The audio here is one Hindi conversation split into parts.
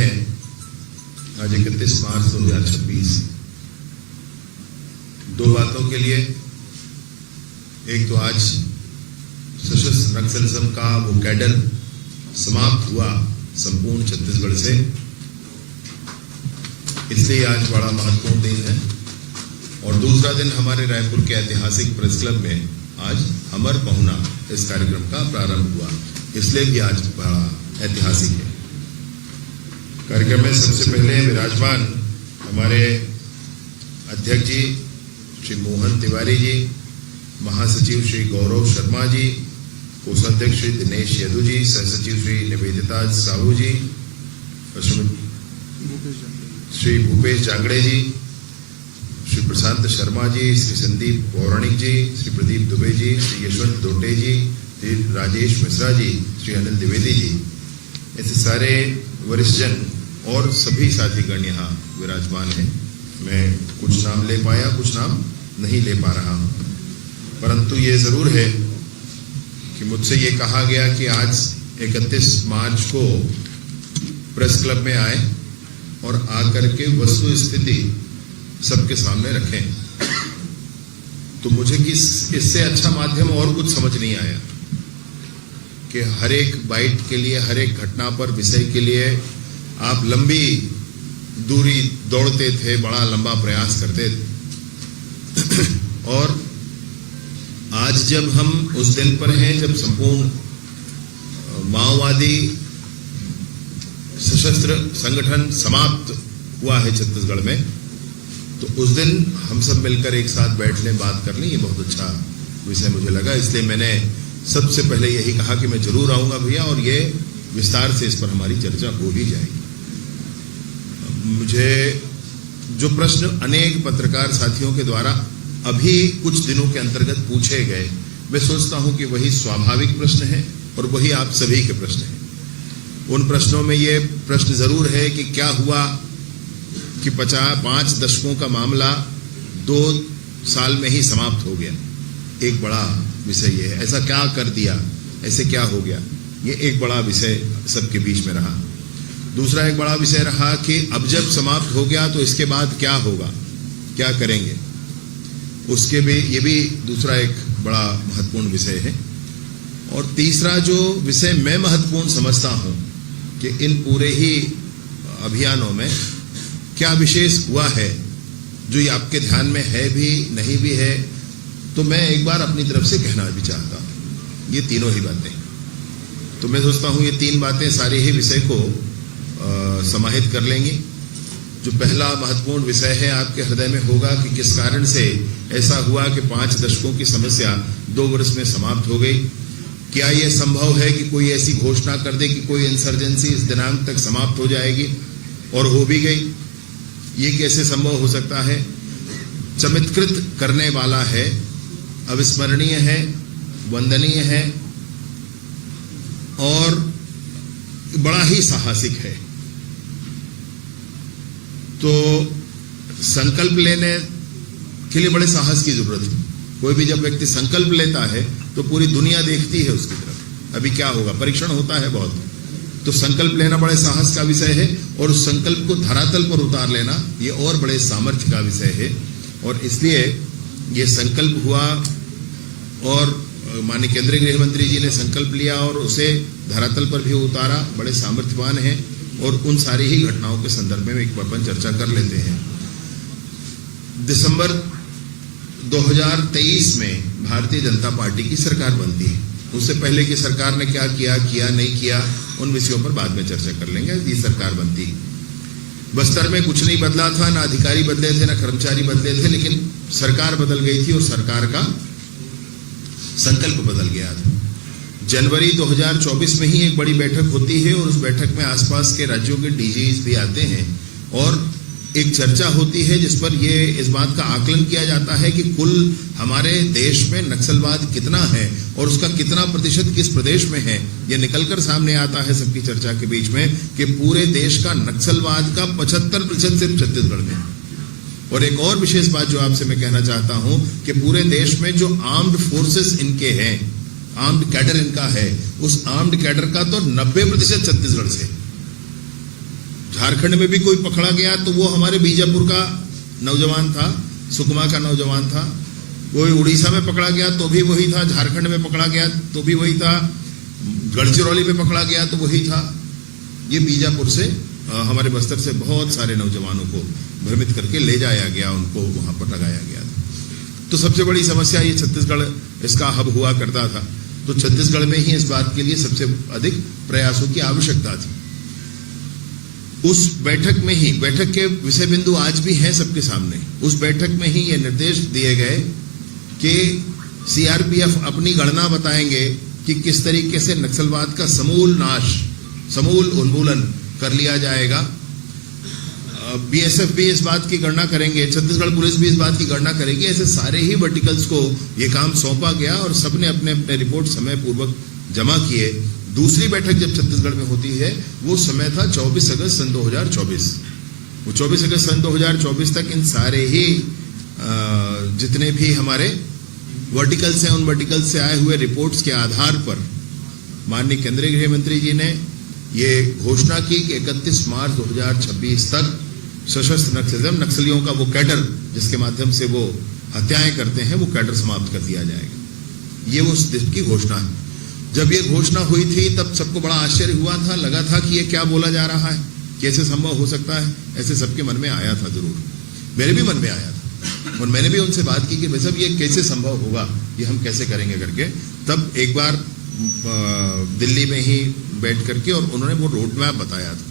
है आज 31 मार्च 2026। दो बातों के लिए, एक तो आज सशस्त्र नक्सलिज्म का वो कैडर समाप्त हुआ संपूर्ण छत्तीसगढ़ से, इसलिए आज बड़ा महत्वपूर्ण दिन है। और दूसरा दिन हमारे रायपुर के ऐतिहासिक प्रेस क्लब में आज अमर पहुना इस कार्यक्रम का प्रारंभ हुआ, इसलिए भी आज बड़ा ऐतिहासिक है। कार्यक्रम में सबसे पहले विराजमान हमारे अध्यक्ष जी श्री मोहन तिवारी जी, महासचिव श्री गौरव शर्मा जी, कोषाध्यक्ष श्री दिनेश यदु जी, सहसचिव श्री निवेदिता साहू जी, श्री भूपेश जांगड़े जी, श्री प्रशांत शर्मा जी, श्री संदीप पौराणिक जी, श्री प्रदीप दुबे जी, श्री यशवंत दोटे जी, श्री राजेश मिश्रा जी, श्री अनिल द्विवेदी जी, ऐसे सारे वरिष्ठजन और सभी साथीगण यहाँ विराजमान हैं। मैं कुछ नाम ले पाया, कुछ नाम नहीं ले पा रहा हूँ, परंतु ये जरूर है कि मुझसे ये कहा गया कि आज 31 मार्च को प्रेस क्लब में आए और आकर के वस्तु स्थिति सबके सामने रखें। तो मुझे कि इससे अच्छा माध्यम और कुछ समझ नहीं आया कि हर एक बाइट के लिए, हर एक घटना पर, विषय के लिए आप लंबी दूरी दौड़ते थे, बड़ा लंबा प्रयास करते थे। और आज जब हम उस दिन पर हैं जब संपूर्ण माओवादी सशस्त्र संगठन समाप्त हुआ है छत्तीसगढ़ में, तो उस दिन हम सब मिलकर एक साथ बैठ लें, बात कर लें, ये बहुत अच्छा विषय मुझे लगा। इसलिए मैंने सबसे पहले यही कहा कि मैं जरूर आऊंगा भैया, और ये विस्तार से इस पर हमारी चर्चा हो ही जाएगी। मुझे जो प्रश्न अनेक पत्रकार साथियों के द्वारा अभी कुछ दिनों के अंतर्गत पूछे गए, मैं सोचता हूं कि वही स्वाभाविक प्रश्न है और वही आप सभी के प्रश्न हैं। उन प्रश्नों में ये प्रश्न जरूर है कि क्या हुआ कि 5 दशकों का मामला 2 साल में ही समाप्त हो गया। एक बड़ा विषय ये है, ऐसा क्या कर दिया, ऐसे क्या हो गया, ये एक बड़ा विषय सबके बीच में रहा। दूसरा एक बड़ा विषय रहा कि अब जब समाप्त हो गया तो इसके बाद क्या होगा, क्या करेंगे, उसके भी, ये भी दूसरा एक बड़ा महत्वपूर्ण विषय है। और तीसरा जो विषय मैं महत्वपूर्ण समझता हूं कि इन पूरे ही अभियानों में क्या विशेष हुआ है जो ये आपके ध्यान में है भी, नहीं भी है, तो मैं एक बार अपनी तरफ से कहना भी चाहता हूं। ये तीनों ही बातें, तो मैं सोचता हूं ये 3 बातें सारे ही विषय को समाहित कर लेंगी। जो पहला महत्वपूर्ण विषय है आपके हृदय में होगा कि किस कारण से ऐसा हुआ कि 5 दशकों की समस्या 2 वर्ष में समाप्त हो गई। क्या यह संभव है कि कोई ऐसी घोषणा कर दे कि कोई इंसर्जेंसी इस दिनांक तक समाप्त हो जाएगी, और हो भी गई? ये कैसे संभव हो सकता है? चमत्कृत करने वाला है, अविस्मरणीय है, वंदनीय है और बड़ा ही साहसिक है। तो संकल्प लेने के लिए बड़े साहस की जरूरत है। कोई भी जब व्यक्ति संकल्प लेता है तो पूरी दुनिया देखती है उसकी तरफ, अभी क्या होगा, परीक्षण होता है बहुत। तो संकल्प लेना बड़े साहस का विषय है, और उस संकल्प को धरातल पर उतार लेना ये और बड़े सामर्थ्य का विषय है। और इसलिए ये संकल्प हुआ, और माननीय केंद्रीय गृह मंत्री जी ने संकल्प लिया और उसे धरातल पर भी उतारा, बड़े सामर्थ्यवान हैं। और उन सारी ही घटनाओं के संदर्भ में एक अपन चर्चा कर लेते हैं। दिसंबर 2023 में भारतीय जनता पार्टी की सरकार बनती है। उससे पहले की सरकार ने क्या किया, किया नहीं किया, उन विषयों पर बाद में चर्चा कर लेंगे। ये सरकार बनती, बस्तर में कुछ नहीं बदला था, ना अधिकारी बदले थे, ना कर्मचारी बदले थे, लेकिन सरकार बदल गई थी और सरकार का संकल्प बदल गया था। जनवरी 2024 में ही एक बड़ी बैठक होती है, और उस बैठक में आसपास के राज्यों के डीजीज भी आते हैं, और एक चर्चा होती है जिस पर ये इस बात का आकलन किया जाता है कि कुल हमारे देश में नक्सलवाद कितना है और उसका कितना प्रतिशत किस प्रदेश में है। ये निकलकर सामने आता है सबकी चर्चा के बीच में कि पूरे देश का नक्सलवाद का 75% सिर्फ छत्तीसगढ़ में। और एक और विशेष बात जो आपसे मैं कहना चाहता हूं कि पूरे देश में जो आर्म्ड फोर्सेस इनके हैं, आर्म्ड कैडर इनका है, उस आर्म्ड कैडर का तो 90% छत्तीसगढ़ से। झारखंड में भी कोई पकड़ा गया तो वो हमारे बीजापुर का नौजवान था, सुकमा का नौजवान था। कोई उड़ीसा में पकड़ा गया तो भी वही था, झारखंड में पकड़ा गया तो भी वही था, गढ़चिरौली में पकड़ा गया तो वही था। ये बीजापुर से हमारे बस्तर से बहुत सारे नौजवानों को भ्रमित करके ले जाया गया, उनको वहां पर लगाया गया था। तो सबसे बड़ी समस्या ये छत्तीसगढ़ इसका हब हुआ करता था, तो छत्तीसगढ़ में ही इस बात के लिए सबसे अधिक प्रयासों की आवश्यकता थी। उस बैठक में ही, बैठक के विषय बिंदु आज भी हैं सबके सामने, उस बैठक में ही ये निर्देश दिए गए कि सीआरपीएफ अपनी गणना बताएंगे कि किस तरीके से नक्सलवाद का समूल नाश, समूल उन्मूलन कर लिया जाएगा। बीएसएफ भी इस बात की गणना करेंगे, छत्तीसगढ़ पुलिस भी इस बात की गणना करेगी। ऐसे सारे ही वर्टिकल्स को ये काम सौंपा गया और सबने अपने अपने रिपोर्ट समय पूर्वक जमा किए। दूसरी बैठक जब छत्तीसगढ़ में होती है वो समय था 24 अगस्त सन 2024। वो 24 अगस्त सन 2024 तक इन सारे ही जितने भी हमारे वर्टिकल्स हैं, उन वर्टिकल्स से आए हुए रिपोर्ट्स के आधार पर माननीय केंद्रीय गृह मंत्री जी ने ये घोषणा की कि 31 मार्च 2026 तक सशस्त्र नक्सलियों का वो कैडर जिसके माध्यम से वो हत्याएं करते हैं, वो कैडर समाप्त कर दिया जाएगा। ये उस दिन की घोषणा है। जब ये घोषणा हुई थी तब सबको बड़ा आश्चर्य हुआ था, लगा था कि ये क्या बोला जा रहा है, कैसे संभव हो सकता है, ऐसे सबके मन में आया था। जरूर मेरे भी मन में आया था और मैंने भी उनसे बात की कि भाई साहब ये कैसे संभव होगा, ये हम कैसे करेंगे करके। तब एक बार दिल्ली में ही बैठ करके और उन्होंने वो रोड मैप बताया था।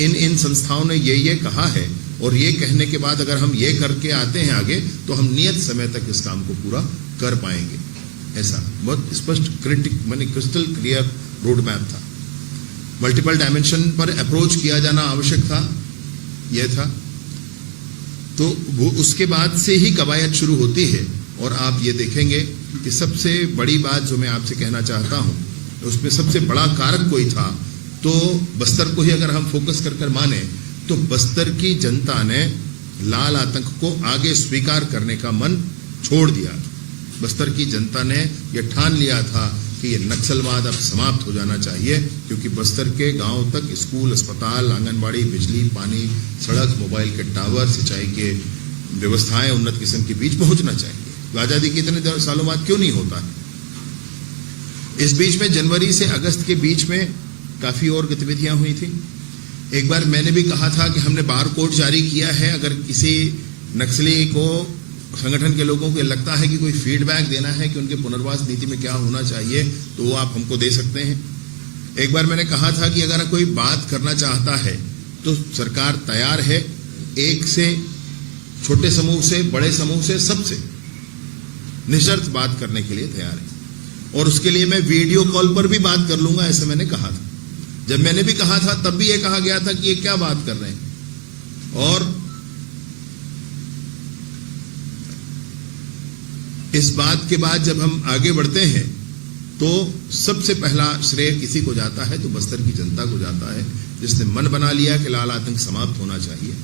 इन संस्थाओं ने ये कहा है और ये कहने के बाद अगर हम ये करके आते हैं आगे तो हम नियत समय तक इस काम को पूरा कर पाएंगे। ऐसा बहुत स्पष्ट क्रिस्टल क्लियर रोड मैप था। मल्टीपल डायमेंशन पर अप्रोच किया जाना आवश्यक था, यह था। तो वो उसके बाद से ही कवायद शुरू होती है और आप ये देखेंगे कि सबसे बड़ी बात जो मैं आपसे कहना चाहता हूं, उसमें सबसे बड़ा कारक कोई था तो बस्तर को ही अगर हम फोकस कर माने तो बस्तर की जनता ने लाल आतंक को आगे स्वीकार करने का मन छोड़ दिया। बस्तर की जनता ने यह ठान लिया था कि ये नक्सलवाद अब समाप्त हो जाना चाहिए, क्योंकि बस्तर के गांव तक स्कूल, अस्पताल, आंगनबाड़ी, बिजली, पानी, सड़क, मोबाइल के टावर, सिंचाई के व्यवस्थाएं उन्नत किस्म के बीच पहुंचना चाहिए। आजादी के इतने सालों बाद क्यों नहीं होता है? इस बीच में जनवरी से अगस्त के बीच में काफी और गतिविधियां हुई थी। एक बार मैंने भी कहा था कि हमने बार कोड जारी किया है, अगर किसी नक्सली को, संगठन के लोगों को लगता है कि कोई फीडबैक देना है कि उनके पुनर्वास नीति में क्या होना चाहिए तो वो आप हमको दे सकते हैं। एक बार मैंने कहा था कि अगर कोई बात करना चाहता है तो सरकार तैयार है, एक से छोटे समूह से, बड़े समूह से, सबसे निशर्त बात करने के लिए तैयार है और उसके लिए मैं वीडियो कॉल पर भी बात कर लूंगा, ऐसे मैंने कहा था। जब मैंने भी कहा था तब भी ये कहा गया था कि ये क्या बात कर रहे हैं। और इस बात के बाद जब हम आगे बढ़ते हैं तो सबसे पहला श्रेय किसी को जाता है तो बस्तर की जनता को जाता है, जिसने मन बना लिया कि लाल आतंक समाप्त होना चाहिए।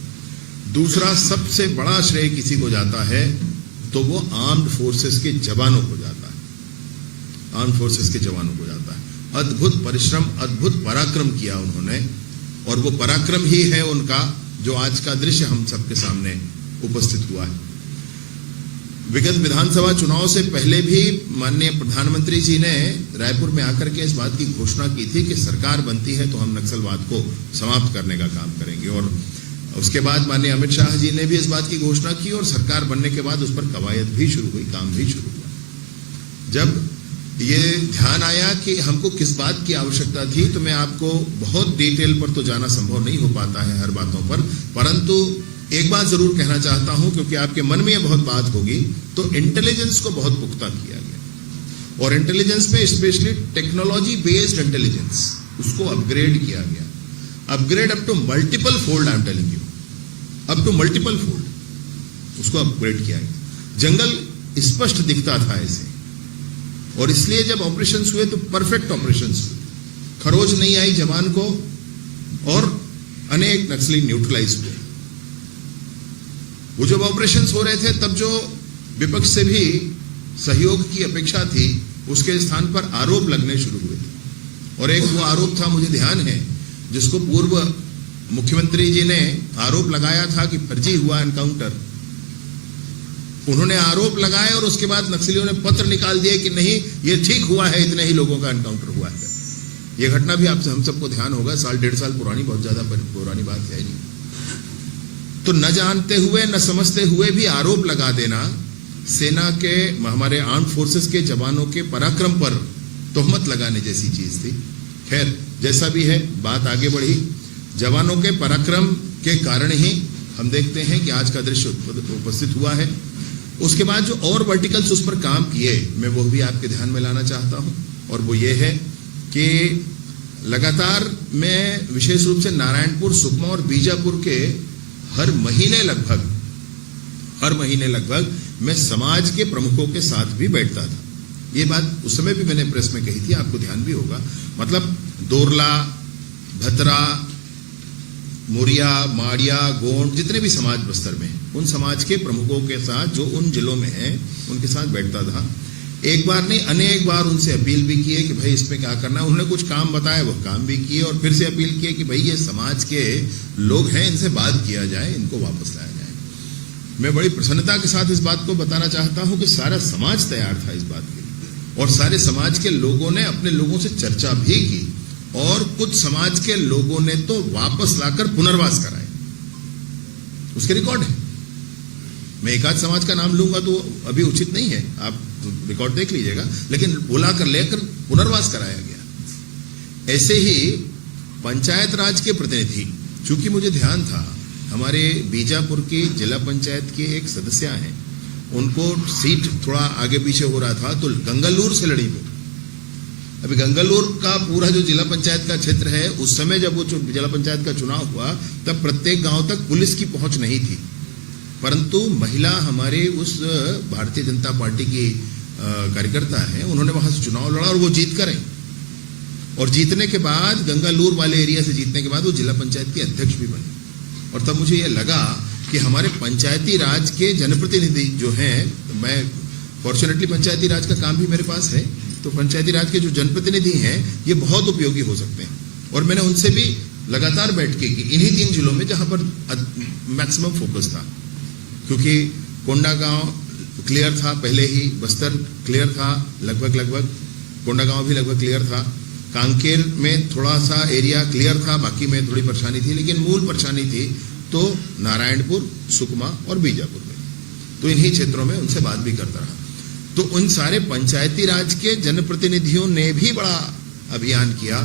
दूसरा सबसे बड़ा श्रेय किसी को जाता है तो वो आर्म्ड फोर्सेस के जवानों को जाता है। आर्म्ड फोर्सेस के जवानों को जाता है। अद्भुत परिश्रम, अद्भुत पराक्रम किया उन्होंने और वो पराक्रम ही है उनका जो आज का दृश्य हम सबके सामने उपस्थित हुआ है। विगत विधानसभा चुनाव से पहले भी माननीय प्रधानमंत्री जी ने रायपुर में आकर के इस बात की घोषणा की थी कि सरकार बनती है तो हम नक्सलवाद को समाप्त करने का काम करेंगे। और उसके बाद माननीय अमित शाह जी ने भी इस बात की घोषणा की और सरकार बनने के बाद उस पर कवायद भी शुरू हुई, काम भी शुरू हुआ। जब ये ध्यान आया कि हमको किस बात की आवश्यकता थी, तो मैं आपको बहुत डिटेल पर तो जाना संभव नहीं हो पाता है हर बातों पर, परंतु एक बात जरूर कहना चाहता हूं क्योंकि आपके मन में ये बहुत बात होगी। तो इंटेलिजेंस को बहुत पुख्ता किया गया और इंटेलिजेंस में स्पेशली टेक्नोलॉजी बेस्ड इंटेलिजेंस, उसको अपग्रेड किया गया। Upgrade up to multiple fold, I am telling you, up to multiple fold उसको अपग्रेड किया गया। जंगल स्पष्ट दिखता था ऐसे, और इसलिए जब ऑपरेशंस हुए तो परफेक्ट ऑपरेशंस हुए, खरोच नहीं आई जवान को और अनेक नक्सली न्यूट्रलाइज हुए। वो जब ऑपरेशंस हो रहे थे तब जो विपक्ष से भी सहयोग की अपेक्षा थी उसके स्थान पर आरोप लगने शुरू हुए थे। और एक वो आरोप था, मुझे ध्यान है, जिसको पूर्व मुख्यमंत्री जी ने आरोप लगाया था कि फर्जी हुआ एनकाउंटर। उन्होंने आरोप लगाए और उसके बाद नक्सलियों ने पत्र निकाल दिए कि नहीं, ये ठीक हुआ है, इतने ही लोगों का एनकाउंटर हुआ है। ये घटना भी आप हम सबको ध्यान होगा, साल 1.5 साल पुरानी, बहुत ज्यादा पुरानी बात है नहीं। तो न जानते हुए न समझते हुए भी आरोप लगा देना, सेना के, हमारे आर्म फोर्सेस के जवानों के पराक्रम पर तोहमत लगाने जैसी चीज थी। खैर, जैसा भी है, बात आगे बढ़ी। जवानों के पराक्रम के कारण ही हम देखते हैं कि आज का दृश्य उपस्थित हुआ है। उसके बाद जो और वर्टिकल्स उस पर काम किए, मैं वो भी आपके ध्यान में लाना चाहता हूं, और वो ये है कि लगातार मैं विशेष रूप से नारायणपुर, सुकमा और बीजापुर के हर महीने लगभग मैं समाज के प्रमुखों के साथ भी बैठता था। ये बात उस समय भी मैंने प्रेस में कही थी, आपको ध्यान भी होगा। मतलब दोरला, भतरा, मुरिया, माड़िया, गोंड, जितने भी समाज बस्तर में, उन समाज के प्रमुखों के साथ जो उन जिलों में हैं, उनके साथ बैठता था। एक बार नहीं, अनेक बार उनसे अपील भी किए कि भाई इसमें क्या करना है। उन्होंने कुछ काम बताया, वो काम भी किए, और फिर से अपील किए कि भाई ये समाज के लोग हैं, इनसे बात किया जाए, इनको वापस लाया जाए। मैं बड़ी प्रसन्नता के साथ इस बात को बताना चाहता हूं कि सारा समाज तैयार था इस बात के लिए, और सारे समाज के लोगों ने अपने लोगों से चर्चा भी की, और कुछ समाज के लोगों ने तो वापस लाकर पुनर्वास कराए। उसके रिकॉर्ड है। मैं एक आध समाज का नाम लूंगा तो अभी उचित नहीं है, आप रिकॉर्ड देख लीजिएगा, लेकिन बुलाकर लेकर पुनर्वास कराया गया। ऐसे ही पंचायत राज के प्रतिनिधि, चूंकि मुझे ध्यान था हमारे बीजापुर की जिला पंचायत के एक सदस्य हैं, उनको सीट थोड़ा आगे पीछे हो रहा था, तो गंगालूर से लड़ी वो। अभी गंगालूर का पूरा जो जिला पंचायत का क्षेत्र है, उस समय जब वो जिला पंचायत का चुनाव हुआ, तब प्रत्येक गांव तक पुलिस की पहुंच नहीं थी, परंतु महिला हमारे उस भारतीय जनता पार्टी की कार्यकर्ता है, उन्होंने वहां से चुनाव लड़ा और वो जीत कर आई। और जीतने के बाद, गंगालूर वाले एरिया से जीतने के बाद वो जिला पंचायत के अध्यक्ष भी बने। और तब मुझे ये लगा कि हमारे पंचायती राज के जनप्रतिनिधि जो हैं, मैं फॉर्चुनेटली पंचायती राज का काम भी मेरे पास है, तो पंचायती राज के जो जनप्रतिनिधि हैं, ये बहुत उपयोगी हो सकते हैं। और मैंने उनसे भी लगातार बैठकें की इन्हीं 3 जिलों में जहां पर मैक्सिमम फोकस था, क्योंकि कोंडागांव क्लियर था पहले ही, बस्तर क्लियर था लगभग, कोंडागांव भी लगभग क्लियर था, कांकेर में थोड़ा सा एरिया क्लियर था, बाकी में थोड़ी परेशानी थी, लेकिन मूल परेशानी थी तो नारायणपुर, सुकमा और बीजापुर में। तो इन्हीं क्षेत्रों में उनसे बात भी करता रहा। तो उन सारे पंचायती राज के जनप्रतिनिधियों ने भी बड़ा अभियान किया,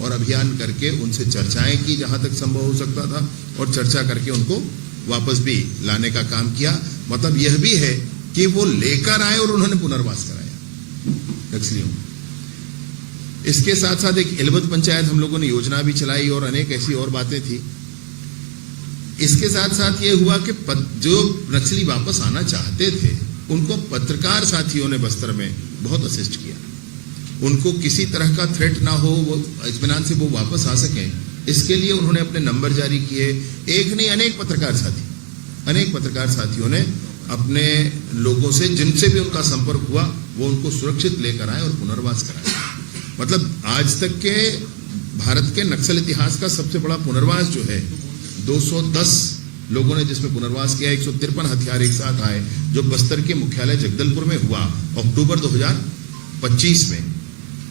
और अभियान करके उनसे चर्चाएं की जहां तक संभव हो सकता था, और चर्चा करके उनको वापस भी लाने का काम किया। मतलब यह भी है कि वो लेकर आए और उन्होंने पुनर्वास कराया नक्सलियों। इसके साथ साथ एक एलबत पंचायत हम लोगों ने योजना भी चलाई, और अनेक ऐसी और बातें थी। इसके साथ साथ ये हुआ कि जो नक्सली वापस आना चाहते थे, उनको पत्रकार साथियों ने बस्तर में बहुत असिस्ट किया। उनको किसी तरह का थ्रेट ना हो, वो इत्मीनान से वो वापस आ सकें, इसके लिए उन्होंने अपने नंबर जारी किए। एक नहीं, अनेक पत्रकार साथियों ने अपने लोगों से, जिनसे भी उनका संपर्क हुआ, वो उनको सुरक्षित लेकर आए और पुनर्वास कराए। मतलब आज तक के भारत के नक्सल इतिहास का सबसे बड़ा पुनर्वास जो है, 210 लोगों ने जिसमें पुनर्वास किया, 153 हथियार एक साथ आए, जो बस्तर के मुख्यालय जगदलपुर में हुआ अक्टूबर 2025 में।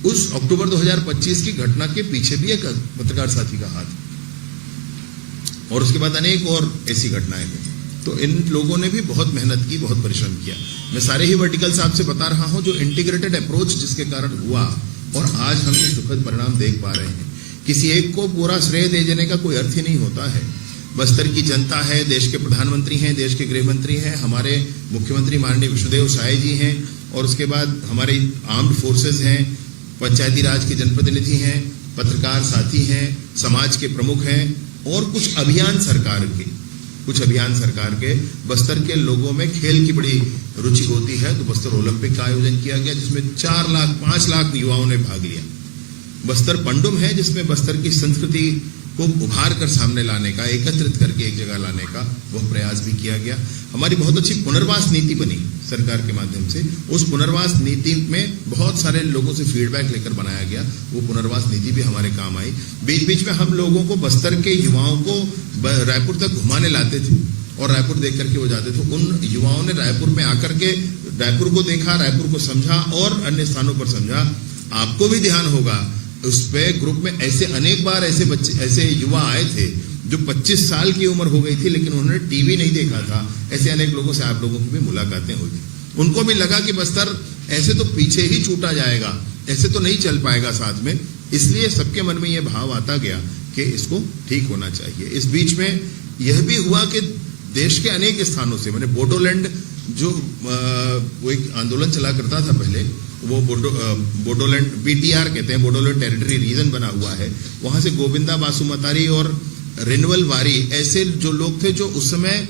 उस अक्टूबर 2025 की घटना के पीछे भी एक पत्रकार साथी का हाथ, और उसके बाद अनेक और ऐसी घटनाएं हुई। तो इन लोगों ने भी बहुत मेहनत की, बहुत परिश्रम किया। मैं सारे ही वर्टिकल्स आपसे बता रहा हूं, जो इंटीग्रेटेड अप्रोच जिसके कारण हुआ, और आज हम ये सुखद परिणाम देख पा रहे हैं। किसी एक को पूरा श्रेय दे देने का कोई अर्थ ही नहीं होता है। बस्तर की जनता है, देश के प्रधानमंत्री हैं, देश के गृह मंत्री हैं, हमारे मुख्यमंत्री माननीय विष्णुदेव साय जी हैं, और उसके बाद हमारे आर्म्ड फोर्सेज हैं, पंचायती राज के जनप्रतिनिधि हैं, पत्रकार साथी हैं, समाज के प्रमुख हैं, और कुछ अभियान सरकार के बस्तर के लोगों में खेल की बड़ी रुचि होती है, तो बस्तर ओलंपिक का आयोजन किया गया, जिसमें 4 लाख 5 लाख युवाओं ने भाग लिया। बस्तर पंडुम है, जिसमें बस्तर की संस्कृति को उभार कर सामने लाने का, एकत्रित करके एक जगह लाने का वह प्रयास भी किया गया। हमारी बहुत अच्छी पुनर्वास नीति बनी सरकार के माध्यम से। उस पुनर्वास नीति में बहुत सारे लोगों से फीडबैक लेकर बनाया गया। वो पुनर्वास नीति भी हमारे काम आई। बीच बीच में हम लोगों को, बस्तर के युवाओं को रायपुर तक घुमाने लाते थे और रायपुर देख करके वो जाते थे। उन युवाओं ने रायपुर में आकर के रायपुर को देखा, रायपुर को समझा और अन्य स्थानों पर समझा। आपको भी ध्यान होगा उस पे ग्रुप में ऐसे अनेक बार ऐसे युवा आए थे जो 25 साल की उम्र हो गई थी, लेकिन उन्होंने टीवी नहीं देखा था। ऐसे अनेक लोगों से आप लोगों की भी मुलाकातें हुई। उनको भी लगा कि बस्तर ऐसे तो पीछे ही छूटा जाएगा, ऐसे तो नहीं चल पाएगा साथ में। इसलिए सबके मन में यह भाव आता गया कि इसको ठीक होना चाहिए। इस बीच में यह भी हुआ कि देश के अनेक स्थानों से, मैंने बोडोलैंड जो वो एक आंदोलन चला करता था पहले, वो बोडोलैंड BTR कहते हैं, बोडोलैंड टेरिटरी रीजन बना हुआ है। वहां से गोविंदा बासुमतारी और रिन्वल वारी ऐसे जो लोग थे जो उस समय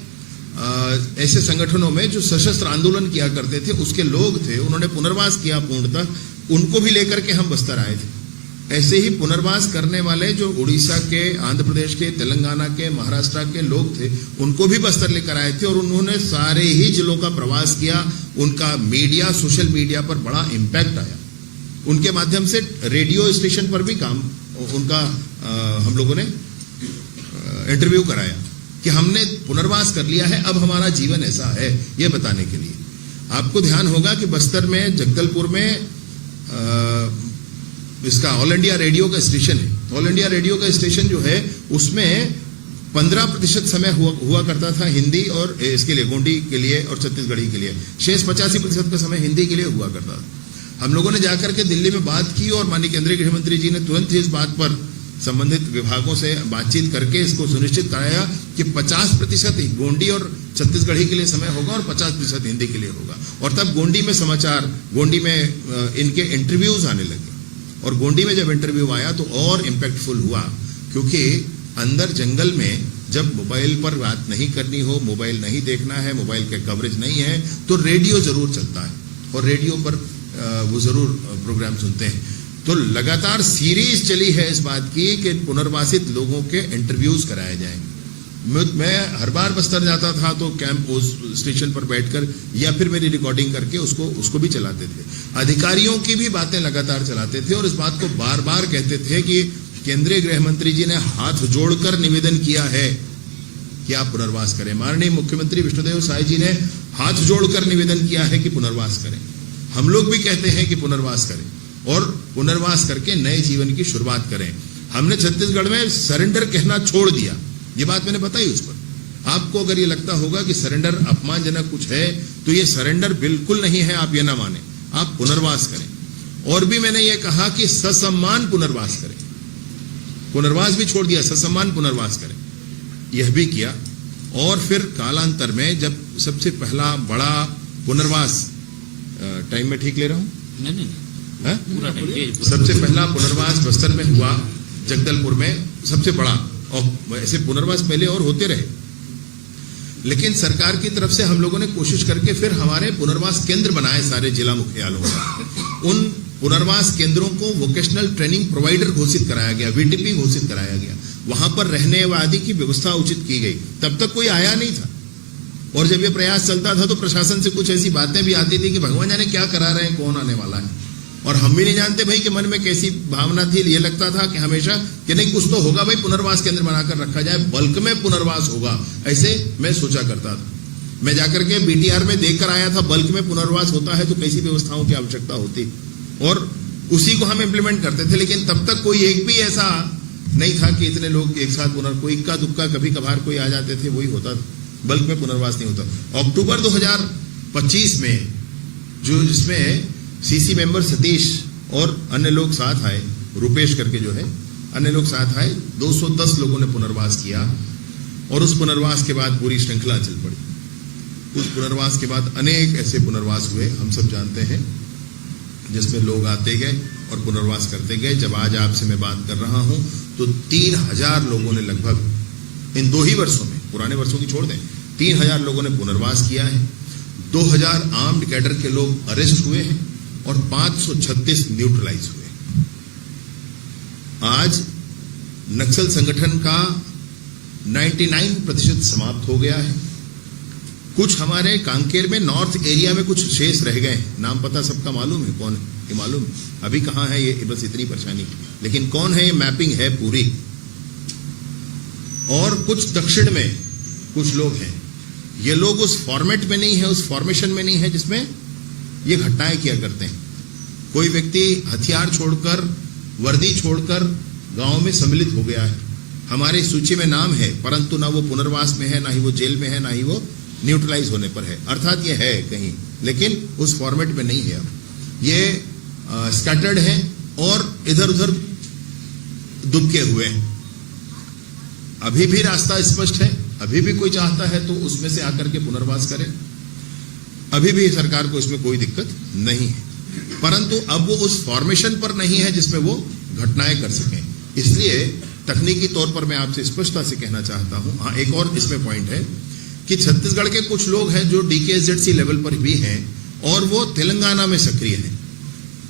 ऐसे संगठनों में जो सशस्त्र आंदोलन किया करते थे, उसके लोग थे। उन्होंने पुनर्वास किया पूर्णतः, उनको भी लेकर के हम बस्तर आए थे। ऐसे ही पुनर्वास करने वाले जो उड़ीसा के, आंध्र प्रदेश के, तेलंगाना के, महाराष्ट्र के लोग थे, उनको भी बस्तर लेकर आए थे और उन्होंने सारे ही जिलों का प्रवास किया। उनका मीडिया, सोशल मीडिया पर बड़ा इम्पैक्ट आया। उनके माध्यम से रेडियो स्टेशन पर भी काम उनका हम लोगों ने इंटरव्यू कराया कि हमने पुनर्वास कर लिया है, अब हमारा जीवन ऐसा है, ये बताने के लिए। आपको ध्यान होगा कि बस्तर में, जगदलपुर में इसका ऑल इंडिया रेडियो का स्टेशन है। ऑल इंडिया रेडियो का स्टेशन जो है उसमें 15% समय हुआ करता था हिंदी और इसके लिए, गोंडी के लिए और छत्तीसगढ़ी के लिए। शेष 85% का समय हिंदी के लिए हुआ करता था। हम लोगों ने जाकर के दिल्ली में बात की और माननीय केंद्रीय गृह मंत्री जी ने तुरंत ही इस बात पर संबंधित विभागों से बातचीत करके इसको सुनिश्चित कराया कि 50% गोंडी और छत्तीसगढ़ी के लिए समय होगा और 50% हिंदी के लिए होगा। और तब गोंडी में समाचार, गोंडी में इनके इंटरव्यूज आने लगे और गोंडी में जब इंटरव्यू आया तो और इम्पैक्टफुल हुआ, क्योंकि अंदर जंगल में जब मोबाइल पर बात नहीं करनी हो, मोबाइल नहीं देखना है, मोबाइल के कवरेज नहीं है, तो रेडियो जरूर चलता है और रेडियो पर वो जरूर प्रोग्राम सुनते हैं। तो लगातार सीरीज चली है इस बात की कि पुनर्वासित लोगों के इंटरव्यूज कराए जाएंगे। मैं हर बार बस्तर जाता था तो कैंप उस स्टेशन पर बैठकर या फिर मेरी रिकॉर्डिंग करके उसको भी चलाते थे। अधिकारियों की भी बातें लगातार चलाते थे और इस बात को बार बार कहते थे कि केंद्रीय गृह मंत्री जी ने हाथ जोड़कर निवेदन किया है कि आप पुनर्वास करें। माननीय मुख्यमंत्री विष्णुदेव साय जी ने हाथ जोड़कर निवेदन किया है कि पुनर्वास करें। हम लोग भी कहते हैं कि पुनर्वास करें और पुनर्वास करके नए जीवन की शुरुआत करें। हमने छत्तीसगढ़ में सरेंडर कहना छोड़ दिया, ये बात मैंने बताई उस पर। आपको अगर ये लगता होगा कि सरेंडर अपमानजनक कुछ है तो ये सरेंडर बिल्कुल नहीं है, आप ये ना माने, आप पुनर्वास करें। और भी मैंने ये कहा कि ससम्मान पुनर्वास करें। पुनर्वास भी छोड़ दिया, ससम्मान पुनर्वास करें, यह भी किया। और फिर कालांतर में जब सबसे पहला बड़ा पुनर्वास, टाइम में ठीक ले रहा हूं? नहीं, सबसे पहला पुनर्वास बस्तर में हुआ, जगदलपुर में सबसे बड़ा। और ऐसे पुनर्वास पहले और होते रहे, लेकिन सरकार की तरफ से हम लोगों ने कोशिश करके फिर हमारे पुनर्वास केंद्र बनाए सारे जिला मुख्यालयों में। उन पुनर्वास केंद्रों को वोकेशनल ट्रेनिंग प्रोवाइडर घोषित कराया गया, VTP घोषित कराया गया। वहां पर रहने आदि की व्यवस्था उचित की गई। तब तक कोई आया नहीं था और जब ये प्रयास चलता था तो प्रशासन से कुछ ऐसी बातें भी आती थी कि भगवान जाने क्या करा रहे हैं, कौन आने वाला है। और हम भी नहीं जानते भाई कि मन में कैसी भावना थी। ये लगता था कि हमेशा कि नहीं कुछ तो होगा भाई, पुनर्वास केंद्र बनाकर रखा जाए, बल्क में पुनर्वास होगा, ऐसे मैं सोचा करता था। मैं जाकर के BTR में देखकर आया था, बल्क में पुनर्वास होता है तो कैसी व्यवस्थाओं की आवश्यकता होती, और उसी को हम इम्प्लीमेंट करते थे। लेकिन तब तक कोई एक भी ऐसा नहीं था कि इतने लोग एक साथ कोई इक्का दुक्का कभी कभार कोई आ जाते थे, वही होता था, बल्क में पुनर्वास नहीं होता। अक्टूबर 2025 में जो जिसमें CC मेंबर सतीश और अन्य लोग साथ आए, रुपेश करके जो है, अन्य लोग साथ आए, 210 लोगों ने पुनर्वास किया। और उस पुनर्वास के बाद पूरी श्रृंखला चल पड़ी। उस पुनर्वास के बाद अनेक ऐसे पुनर्वास हुए, हम सब जानते हैं, जिसमें लोग आते गए और पुनर्वास करते गए। जब आज आपसे मैं बात कर रहा हूं तो 3000 लोगों ने लगभग इन 2 ही वर्षों में, पुराने वर्षों की छोड़ दें, 3000 लोगों ने पुनर्वास किया है। 2000 आर्म्ड कैडर के लोग अरेस्ट हुए हैं और 536 न्यूट्रलाइज हुए। आज नक्सल संगठन का 99% समाप्त हो गया है। कुछ हमारे कांकेर में नॉर्थ एरिया में कुछ शेष रह गए हैं, नाम पता सबका मालूम है, कौन है ये मालूम है, अभी कहाँ है ये, बस इतनी परेशानी, लेकिन कौन है ये मैपिंग है पूरी। और कुछ दक्षिण में कुछ लोग हैं, ये लोग उस फॉर्मेट में नहीं है, उस फॉर्मेशन में नहीं है जिसमें ये घटनाएं किया करते हैं। कोई व्यक्ति हथियार छोड़कर, वर्दी छोड़कर गांव में सम्मिलित हो गया है, हमारी सूची में नाम है, परंतु ना वो पुनर्वास में है, ना ही वो जेल में है, ना ही वो न्यूट्रलाइज होने पर है, अर्थात ये है कहीं, लेकिन उस फॉर्मेट में नहीं है। अब ये स्कैटर्ड है और इधर उधर दुबके हुए हैं। अभी भी रास्ता स्पष्ट है, अभी भी कोई चाहता है तो उसमें से आकर के पुनर्वास करे, अभी भी सरकार को इसमें कोई दिक्कत नहीं है, परंतु अब वो उस फॉर्मेशन पर नहीं है जिसमें वो घटनाएं कर सकें। इसलिए तकनीकी तौर पर मैं आपसे स्पष्टता से कहना चाहता हूं। हाँ, एक और इसमें पॉइंट है कि छत्तीसगढ़ के कुछ लोग हैं जो DKSZC लेवल पर भी हैं और वो तेलंगाना में सक्रिय हैं,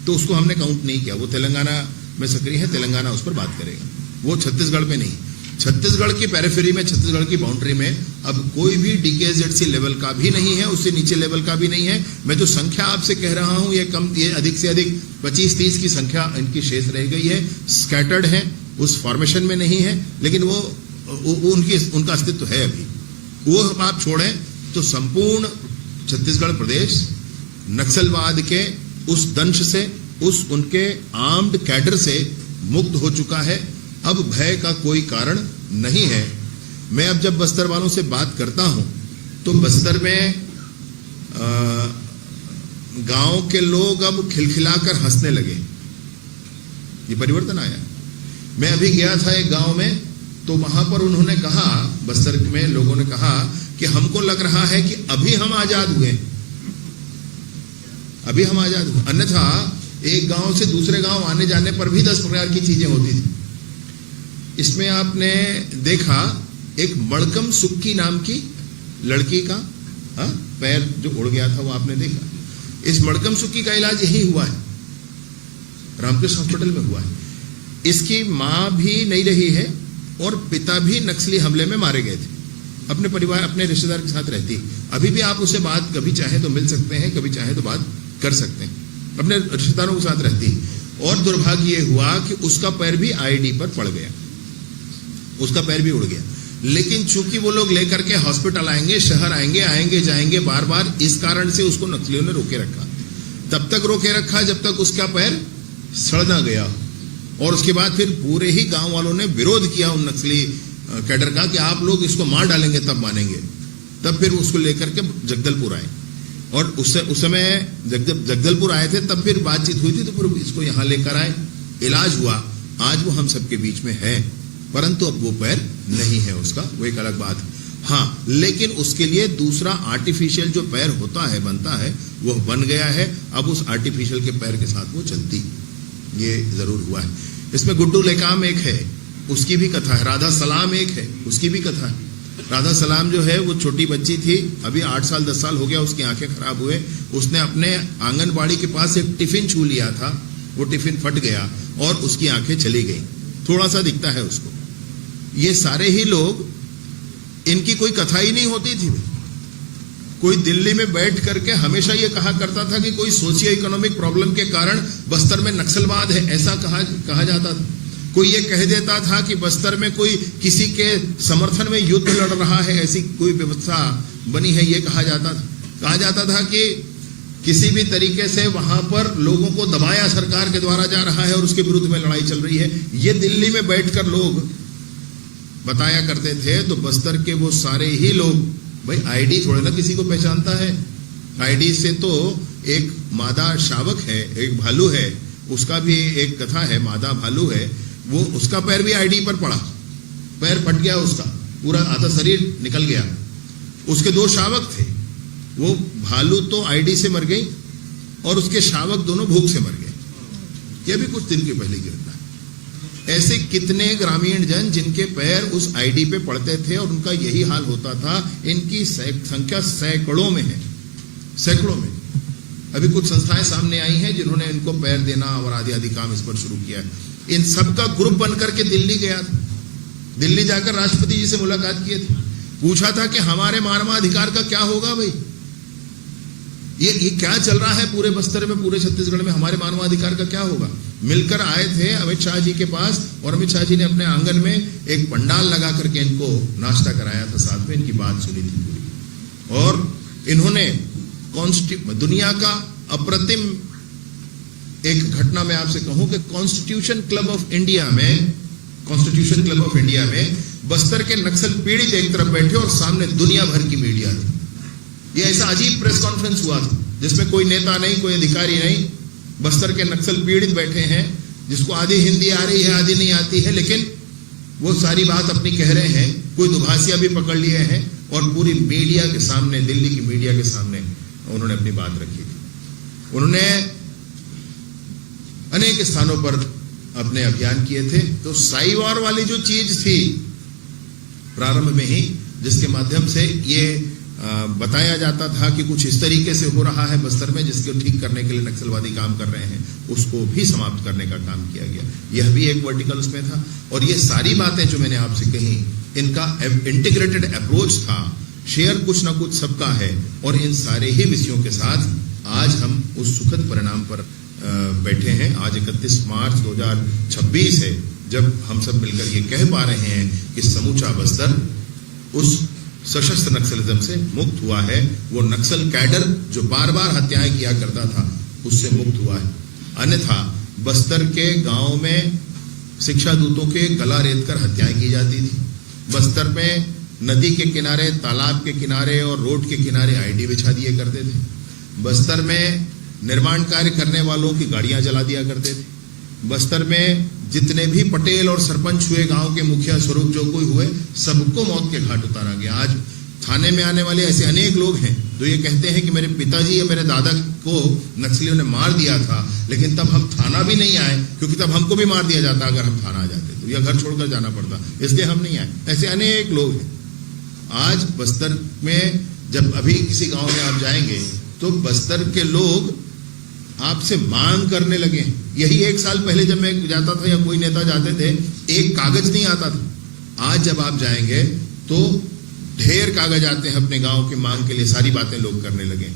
तो उसको हमने काउंट नहीं किया। वो तेलंगाना में सक्रिय है, तेलंगाना उस पर बात करेगा, वो छत्तीसगढ़ में नहीं। छत्तीसगढ़ की पेरिफेरी में, छत्तीसगढ़ की बाउंड्री में अब कोई भी DKSZC लेवल का भी नहीं है, उससे नीचे लेवल का भी नहीं है। मैं जो संख्या आपसे कह रहा हूं ये अधिक से अधिक 25-30 की संख्या इनकी शेष रह गई है, स्कैटर्ड है, उस फॉर्मेशन में नहीं है, लेकिन उनका अस्तित्व है अभी। वो आप छोड़ें तो संपूर्ण छत्तीसगढ़ प्रदेश नक्सलवाद के उस दंश से, उस उनके आर्म्ड कैडर से मुक्त हो चुका है। अब भय का कोई कारण नहीं है। मैं अब जब बस्तर वालों से बात करता हूं तो बस्तर में गांव के लोग अब खिलखिलाकर हंसने लगे, ये परिवर्तन आया। मैं अभी गया था एक गांव में, तो वहां पर उन्होंने कहा, बस्तर में लोगों ने कहा कि हमको लग रहा है कि अभी हम आजाद हुए, अभी हम आजाद हुए। अन्यथा एक गांव से दूसरे गांव आने जाने पर भी 10 प्रकार की चीजें होती थी। इसमें आपने देखा एक मड़कम सुक्की नाम की लड़की का पैर जो उड़ गया था, वो आपने देखा। इस मड़कम सुक्की का इलाज यही हुआ है, रामकृष्ण हॉस्पिटल में हुआ है। इसकी मां भी नहीं रही है और पिता भी नक्सली हमले में मारे गए थे, अपने परिवार, अपने रिश्तेदार के साथ रहती। अभी भी आप उससे बात कभी चाहे तो मिल सकते हैं, कभी चाहे तो बात कर सकते हैं, अपने रिश्तेदारों के साथ रहती। और दुर्भाग्य ये हुआ कि उसका पैर भी आईडी पर पड़ गया, उसका पैर भी उड़ गया। लेकिन चूंकि वो लोग लेकर के हॉस्पिटल आएंगे, शहर आएंगे, आएंगे जाएंगे बार बार, इस कारण से उसको नक्सलियों ने रोके रखा। तब तक रोके रखा जब तक उसका पैर सड़ ना गया। और उसके बाद फिर पूरे ही गांव वालों ने विरोध किया उन नक्सली कैडर का कि आप लोग इसको मार डालेंगे तब मानेंगे। तब फिर उसको लेकर के जगदलपुर आए, और उस समय जगदलपुर आए थे, तब फिर बातचीत हुई थी, तो फिर इसको यहां लेकर आए, इलाज हुआ। आज वो हम सबके बीच में है, परंतु अब वो पैर नहीं है उसका, वो एक अलग बात है। हाँ, लेकिन उसके लिए दूसरा आर्टिफिशियल जो पैर होता है, बनता है, वो बन गया है। अब उस आर्टिफिशियल के पैर के साथ वो चलती, ये जरूर हुआ है। इसमें गुड्डू लेकाम एक है, उसकी भी कथा है। राधा सलाम एक है, उसकी भी कथा है। राधा सलाम जो है वो छोटी बच्ची थी, अभी 8 साल 10 साल हो गया, उसकी आंखें खराब हुए। उसने अपने आंगनबाड़ी के पास एक टिफिन छू लिया था, वो टिफिन फट गया और उसकी आंखें चली गई, थोड़ा सा दिखता है उसको। ये सारे ही लोग, इनकी कोई कथा ही नहीं होती थी। कोई दिल्ली में बैठ करके हमेशा ये कहा करता था कि कोई सोशियो इकोनॉमिक प्रॉब्लम के कारण बस्तर में नक्सलवाद है, ऐसा कहा जाता था। कोई ये कह देता था कि बस्तर में कोई किसी के समर्थन में युद्ध लड़ रहा है, ऐसी कोई व्यवस्था बनी है, ये कहा जाता था कि किसी भी तरीके से वहां पर लोगों को दबाया सरकार के द्वारा जा रहा है और उसके विरुद्ध में लड़ाई चल रही है। ये दिल्ली में बैठकर लोग बताया करते थे। तो बस्तर के वो सारे ही लोग, भाई आईडी थोड़े ना किसी को पहचानता है, आईडी से तो एक मादा शावक है, एक भालू है, उसका भी एक कथा है, मादा भालू है, वो उसका पैर भी आईडी पर पड़ा, पैर फट गया, उसका पूरा आधा शरीर निकल गया। उसके 2 शावक थे, वो भालू तो आईडी से मर गई और उसके शावक दोनों भूख से मर गए। यह भी कुछ दिन के पहले की घटना है। ऐसे कितने ग्रामीण जन जिनके पैर उस आईडी पे पड़ते थे और उनका यही हाल होता था। इनकी संख्या सैकड़ों में है, सैकड़ों में। अभी कुछ संस्थाएं सामने आई हैं जिन्होंने इनको पैर देना और आदि आदि काम इस पर शुरू किया है। इन सबका ग्रुप बनकर के दिल्ली गया था। दिल्ली जाकर राष्ट्रपति जी से मुलाकात किए थे, पूछा था कि हमारे मानवाधिकार का क्या होगा भाई, ये क्या चल रहा है पूरे बस्तर में, पूरे छत्तीसगढ़ में, हमारे मानवाधिकार का क्या होगा। मिलकर आए थे अमित शाह जी के पास, और अमित शाह जी ने अपने आंगन में एक पंडाल लगा करके इनको नाश्ता कराया था, साथ में इनकी बात सुनी थी पूरी। और इन्होंने दुनिया का अप्रतिम एक घटना में आपसे कहूं कि कॉन्स्टिट्यूशन क्लब ऑफ इंडिया में बस्तर के नक्सल पीड़ित एक तरफ बैठे और सामने दुनिया भर की मीडिया थी। ये ऐसा अजीब प्रेस कॉन्फ्रेंस हुआ था जिसमें कोई नेता नहीं, कोई अधिकारी नहीं, बस्तर के नक्सल पीड़ित बैठे हैं, जिसको आधी हिंदी आ रही है, आधी नहीं आती है, लेकिन वो सारी बात अपनी कह रहे हैं, कोई दुभाषिया भी पकड़ लिए हैं, और पूरी मीडिया के सामने, दिल्ली की मीडिया के सामने उन्होंने अपनी बात रखी थी। उन्होंने अनेक स्थानों पर अपने अभियान किए थे। तो साइवार वाली जो चीज थी प्रारंभ में ही, जिसके माध्यम से ये बताया जाता था कि कुछ इस तरीके से हो रहा है बस्तर में, जिसको ठीक करने के लिए नक्सलवादी काम कर रहे हैं, उसको भी समाप्त करने का काम किया गया। यह भी एक वर्टिकल उसमें था। और ये सारी बातें जो मैंने आपसे कही, इनका इंटीग्रेटेड अप्रोच था, शेयर कुछ ना कुछ सबका है। और इन सारे ही विषयों के साथ आज हम उस सुखद परिणाम पर बैठे हैं। आज 31 मार्च 2026 है, जब हम सब मिलकर ये कह पा रहे हैं कि समूचा बस्तर उस सशस्त्र नक्सलिज्म से मुक्त हुआ है। वो नक्सल कैडर जो बार बार हत्याएं किया करता था, उससे मुक्त हुआ है। अन्यथा बस्तर के गांव में शिक्षा दूतों के गला रेतकर हत्याएं की जाती थी। बस्तर में नदी के किनारे, तालाब के किनारे और रोड के किनारे आईडी बिछा दिए करते थे। बस्तर में निर्माण कार्य करने वालों की गाड़ियां जला दिया करते थे। बस्तर में जितने भी पटेल और सरपंच हुए, गांव के मुखिया स्वरूप जो कोई हुए, सबको मौत के घाट उतारा गया। आज थाने में आने वाले ऐसे अनेक लोग हैं जो ये कहते हैं कि मेरे पिताजी या मेरे दादा को नक्सलियों ने मार दिया था, लेकिन तब हम थाना भी नहीं आए, क्योंकि तब हमको भी मार दिया जाता अगर हम थाना आ जाते तो, या घर छोड़कर जाना पड़ता, इसलिए हम नहीं आए। ऐसे अनेक लोग हैं। आज बस्तर में जब अभी किसी गांव में आप जाएंगे तो बस्तर के लोग आपसे मांग करने लगे। यही 1 साल पहले जब मैं जाता था या कोई नेता जाते थे, एक कागज नहीं आता था। आज जब आप जाएंगे तो ढेर कागज आते हैं अपने गांव की मांग के लिए, सारी बातें लोग करने लगे।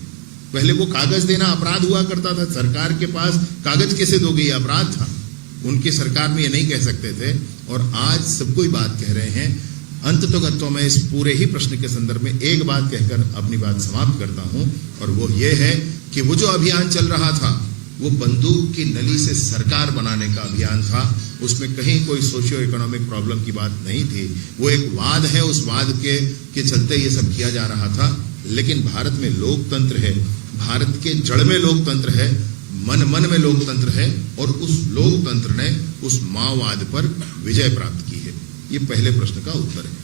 पहले वो कागज देना अपराध हुआ करता था, सरकार के पास कागज कैसे दोगे, ये अपराध था। उनकी सरकार में ये नहीं कह सकते थे, और आज सब कोई बात कह रहे हैं। अंततोगत्वा मैं इस पूरे ही प्रश्न के संदर्भ में एक बात कहकर अपनी बात समाप्त करता हूं, और वो ये है कि वो जो अभियान चल रहा था, वो बंदूक की नली से सरकार बनाने का अभियान था। उसमें कहीं कोई सोशियो इकोनॉमिक प्रॉब्लम की बात नहीं थी। वो एक वाद है, उस वाद के चलते ये सब किया जा रहा था। लेकिन भारत में लोकतंत्र है, भारत के जड़ में लोकतंत्र है, मन मन में लोकतंत्र है, और उस लोकतंत्र ने उस माओवाद पर विजय प्राप्त की है। ये पहले प्रश्न का उत्तर है।